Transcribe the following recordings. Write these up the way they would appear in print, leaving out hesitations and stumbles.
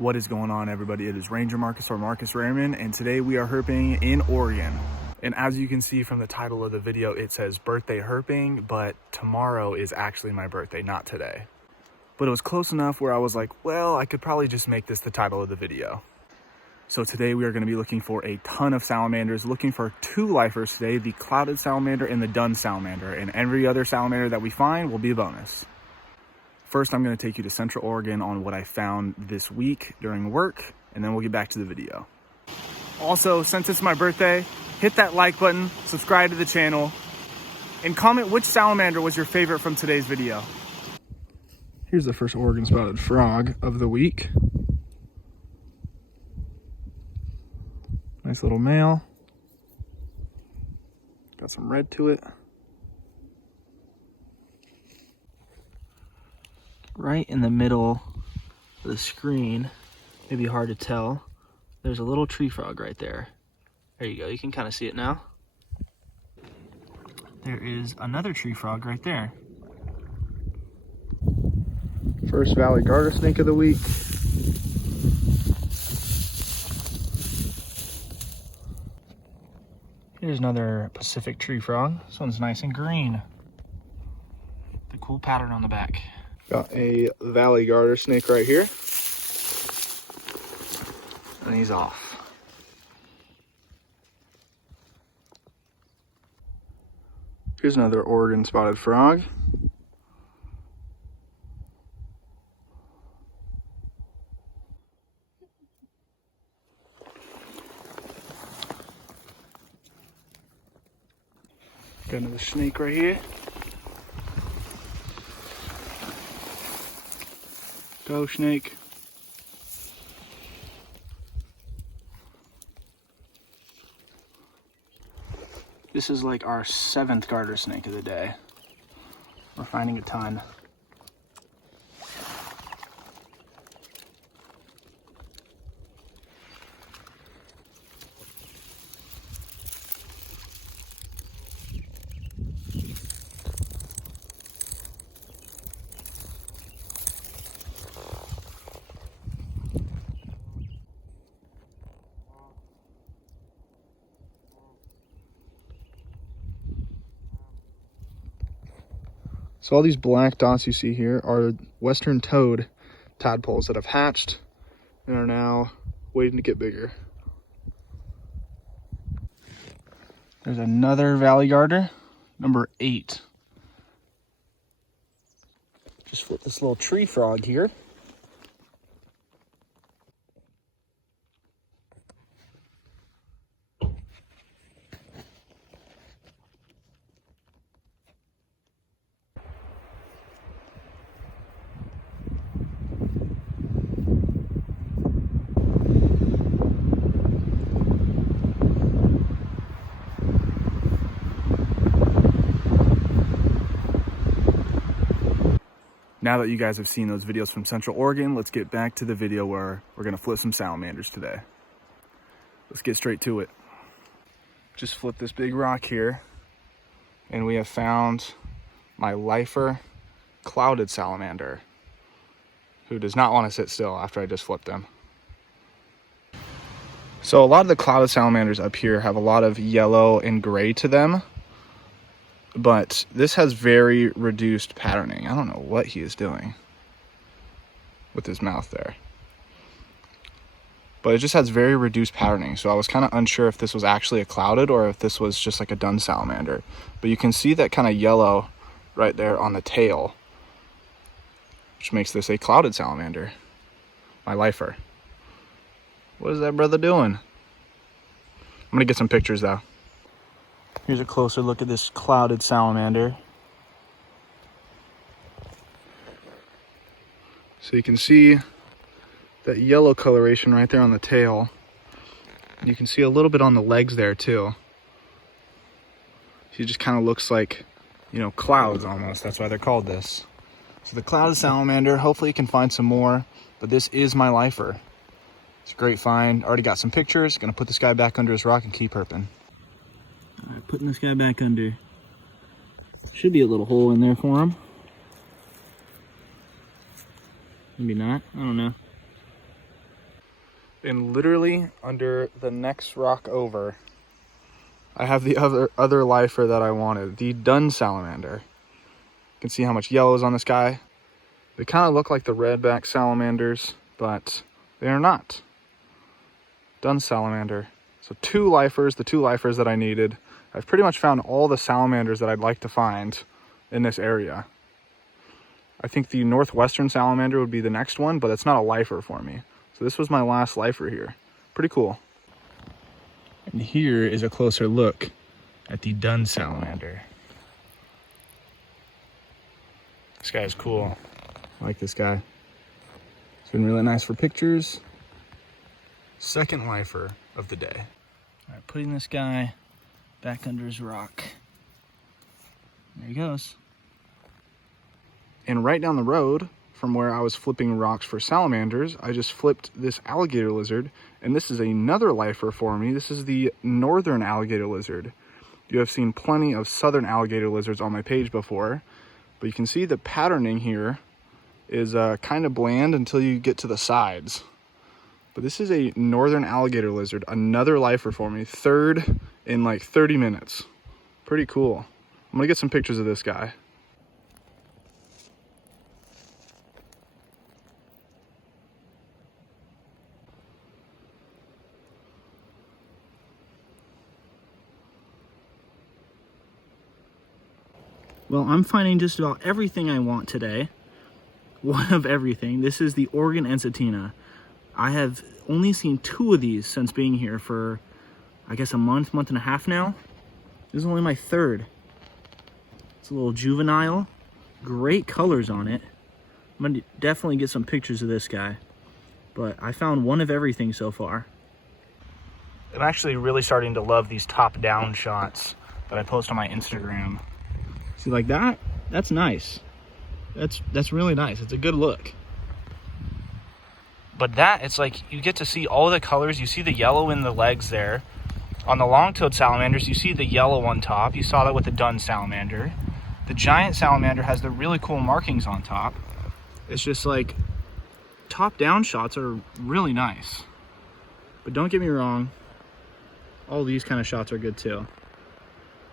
What is going on, everybody? It is RangerMarcus or Marcus Raymond, and today we are herping in Oregon. And as you can see from the title of the video, it says birthday herping, but tomorrow is actually my birthday, not today. But it was close enough where I was like, well, I could probably just make this the title of the video. So today we are going to be looking for a ton of salamanders, looking for two lifers today, the clouded salamander and the dun salamander, and every other salamander that we find will be a bonus. First, I'm going to take you to Central Oregon on what I found this week during work, and then we'll get back to the video. Also, since it's my birthday, hit that like button, subscribe to the channel, and comment which salamander was your favorite from today's video. Here's the first Oregon spotted frog of the week. Nice little male. Got some red to it. Right in the middle of the screen, maybe hard to tell, there's a little tree frog right there. There you go, you can kind of see it now. There is another tree frog right there. First valley garter snake of the week. Here's another Pacific tree frog. This one's nice and green. The cool pattern on the back. Got a valley garter snake right here. And he's off. Here's another Oregon spotted frog. Got another snake right here. Go snake. This is like our 7th garter snake of the day. We're finding a ton. So all these black dots you see here are western toad tadpoles that have hatched and are now waiting to get bigger. There's another valley garter, number 8. Just flip this little tree frog here. Now that you guys have seen those videos from Central Oregon, let's get back to the video where we're going to flip some salamanders today. Let's get straight to it. Just flip this big rock here, and we have found my lifer clouded salamander, who does not want to sit still after I just flipped him. So a lot of the clouded salamanders up here have a lot of yellow and gray to them. But this has very reduced patterning. I don't know what he is doing with his mouth there. But it just has very reduced patterning. So I was kind of unsure if this was actually a clouded or if this was just like a dun salamander. But you can see that kind of yellow right there on the tail, which makes this a clouded salamander. My lifer. What is that brother doing? I'm going to get some pictures though. Here's a closer look at this clouded salamander. So you can see that yellow coloration right there on the tail. You can see a little bit on the legs there too. He just kind of looks like, you know, clouds almost. That's why they're called this. So the clouded salamander, hopefully you can find some more, but this is my lifer. It's a great find. Already got some pictures. Gonna put this guy back under his rock and keep herping. All right, putting this guy back under. Should be a little hole in there for him. Maybe not, I don't know. And literally under the next rock over, I have the other lifer that I wanted, the dun salamander. You can see how much yellow is on this guy. They kind of look like the redback salamanders, but they are not. Dun salamander. So two lifers, the two lifers that I needed. I've pretty much found all the salamanders that I'd like to find in this area. I think the northwestern salamander would be the next one, but it's not a lifer for me. So this was my last lifer here. Pretty cool. And here is a closer look at the dun salamander. This guy is cool. I like this guy. It's been really nice for pictures. Second lifer of the day. All right, putting this guy back under his rock. There he goes. And right down the road from where I was flipping rocks for salamanders, I just flipped this alligator lizard, and this is another lifer for me. This is the northern alligator lizard. You have seen plenty of southern alligator lizards on my page before, but you can see the patterning here is kind of bland until you get to the sides. But this is a northern alligator lizard, another lifer for me, third in like 30 minutes. Pretty cool. I'm gonna get some pictures of this guy. Well, I'm finding just about everything I want today. One of everything. This is the Oregon Ensatina. I have only seen 2 of these since being here for, I guess, a month and a half now. This is only my 3rd. It's a little juvenile. Great colors on it. I'm going to definitely get some pictures of this guy. But I found one of everything so far. I'm actually really starting to love these top-down shots that I post on my Instagram. See, like that? That's nice. That's really nice. It's a good look. But that, it's like you get to see all the colors. You see the yellow in the legs there. On the long-toed salamanders, you see the yellow on top. You saw that with the dun salamander. The giant salamander has the really cool markings on top. It's just like top-down shots are really nice. But don't get me wrong, all these kind of shots are good too.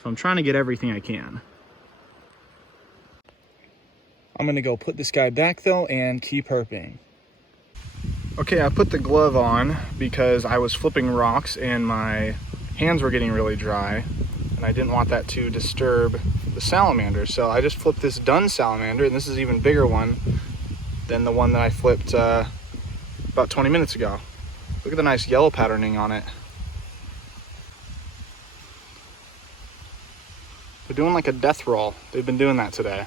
So I'm trying to get everything I can. I'm gonna go put this guy back though and keep herping. Okay, I put the glove on because I was flipping rocks and my hands were getting really dry and I didn't want that to disturb the salamander. So I just flipped this dun salamander, and this is an even bigger one than the one that I flipped about 20 minutes ago. Look at the nice yellow patterning on it. They're doing like a death roll. They've been doing that today.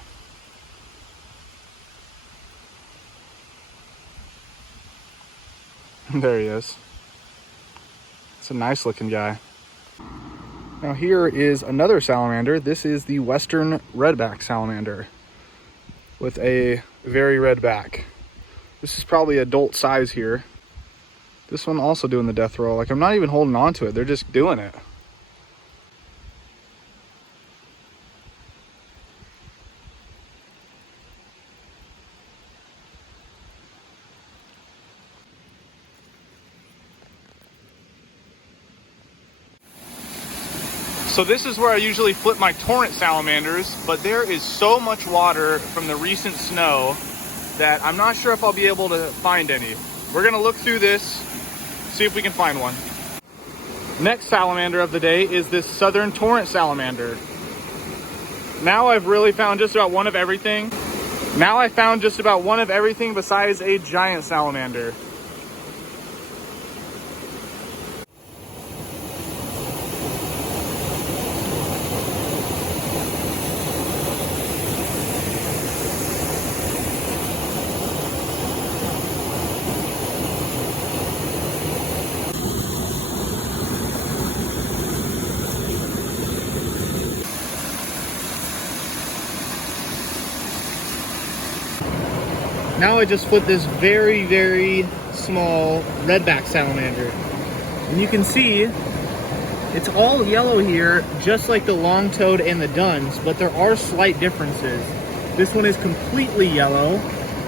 There he is. It's a nice looking guy. Now here is another salamander. This is the western redback salamander with a very red back. This is probably adult size here. This one also doing the death roll. Like, I'm not even holding on to it. They're just doing it. So this is where I usually flip my Torrance salamanders, but there is so much water from the recent snow that I'm not sure if I'll be able to find any. We're gonna look through this, see if we can find one. Next salamander of the day is this southern Torrance salamander. Now I've really found just about one of everything. Now I found just about one of everything besides a giant salamander. Now I just flipped this very, very small redback salamander. And you can see it's all yellow here, just like the long-toed and the duns, but there are slight differences. This one is completely yellow,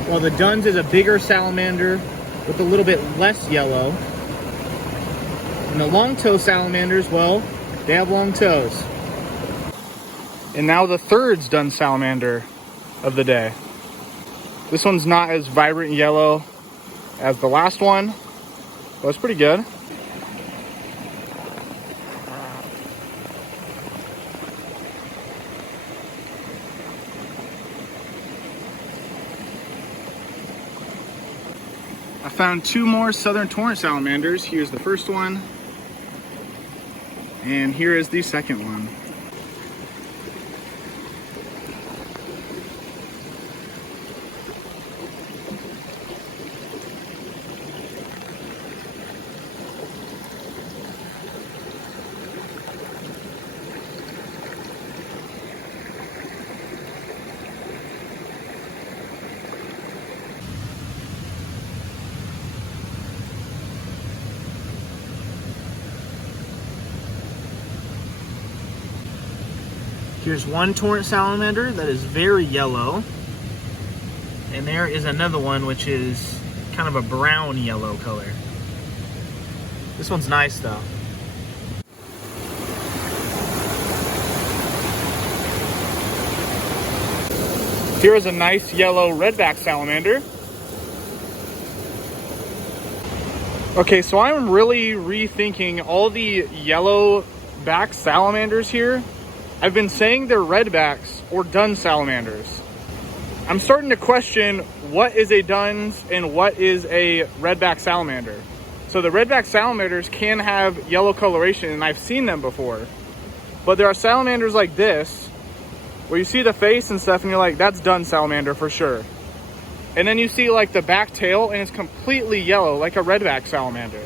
while the duns is a bigger salamander with a little bit less yellow. And the long-toe salamanders, well, they have long toes. And now the third dun salamander of the day. This one's not as vibrant yellow as the last one, but it's pretty good. I found two more southern Torrance salamanders. Here's the first one, and here is the second one. Here's one Torrance salamander that is very yellow. And there is another one which is kind of a brown yellow color. This one's nice though. Here is a nice yellow redback salamander. Okay, so I'm really rethinking all the yellow back salamanders here. I've been saying they're redbacks or dun salamanders. I'm starting to question what is a duns and what is a redback salamander. So the redback salamanders can have yellow coloration, and I've seen them before. But there are salamanders like this, where you see the face and stuff and you're like, that's dun salamander for sure. And then you see like the back tail and it's completely yellow, like a redback salamander.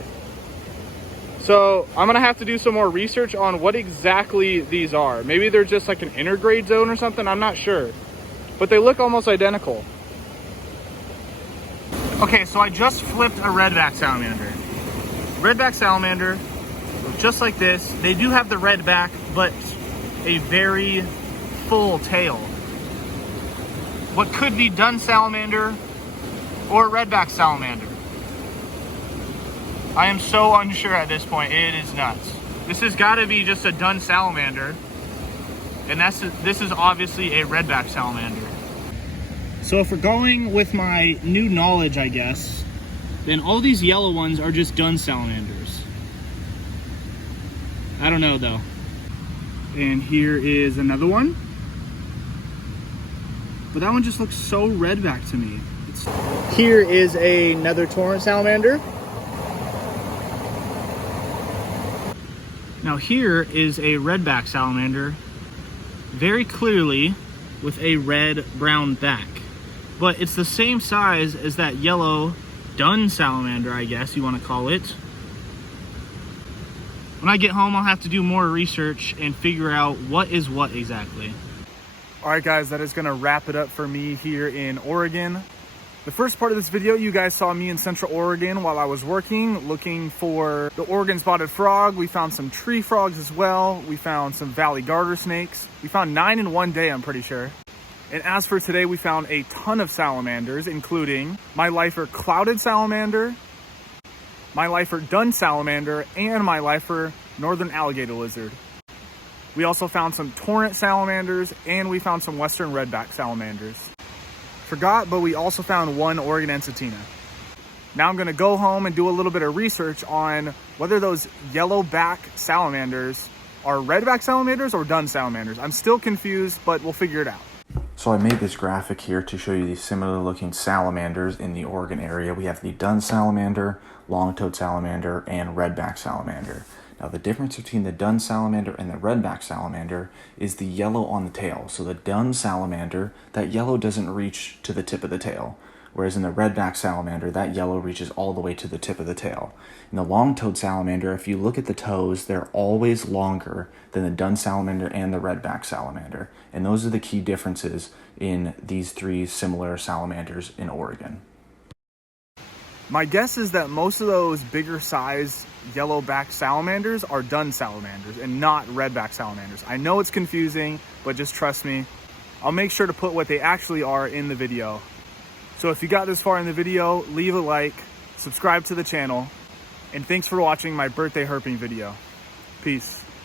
So I'm gonna have to do some more research on what exactly these are. Maybe they're just like an intergrade zone or something, I'm not sure. But they look almost identical. Okay, so I just flipped a redback salamander. Redback salamander, just like this. They do have the red back, but a very full tail. What could be dun salamander or redback salamander? I am so unsure at this point. It is nuts. This has got to be just a dun salamander, and this is obviously a redback salamander. So if we're going with my new knowledge, I guess, then all these yellow ones are just dun salamanders. I don't know though. And here is another one. But that one just looks so redback to me. Here is another Torrance salamander. Now here is a redback salamander, very clearly with a red-brown back. But it's the same size as that yellow dun salamander, I guess you want to call it. When I get home, I'll have to do more research and figure out what is what exactly. All right, guys, that is going to wrap it up for me here in Oregon. The first part of this video, you guys saw me in Central Oregon while I was working, looking for the Oregon spotted frog. We found some tree frogs as well. We found some valley garter snakes. We found 9 in one day, I'm pretty sure. And as for today, we found a ton of salamanders, including my lifer clouded salamander, my lifer dun salamander, and my lifer northern alligator lizard. We also found some Torrance salamanders, and we found some western redback salamanders. Forgot, but we also found one Oregon Ensatina. Now I'm gonna go home and do a little bit of research on whether those yellow back salamanders are redback salamanders or dun salamanders. I'm still confused, but we'll figure it out. So I made this graphic here to show you the similar looking salamanders in the Oregon area. We have the dun salamander, long-toed salamander, and redback salamander. Now the difference between the dun salamander and the redback salamander is the yellow on the tail. So the dun salamander, that yellow doesn't reach to the tip of the tail. Whereas in the redback salamander, that yellow reaches all the way to the tip of the tail. In the long-toed salamander, if you look at the toes, they're always longer than the dun salamander and the redback salamander. And those are the key differences in these three similar salamanders in Oregon. My guess is that most of those bigger size yellow-backed salamanders are dun salamanders and not redback salamanders. I know it's confusing, but just trust me. I'll make sure to put what they actually are in the video. So if you got this far in the video, leave a like, subscribe to the channel, And thanks for watching my birthday herping video. Peace.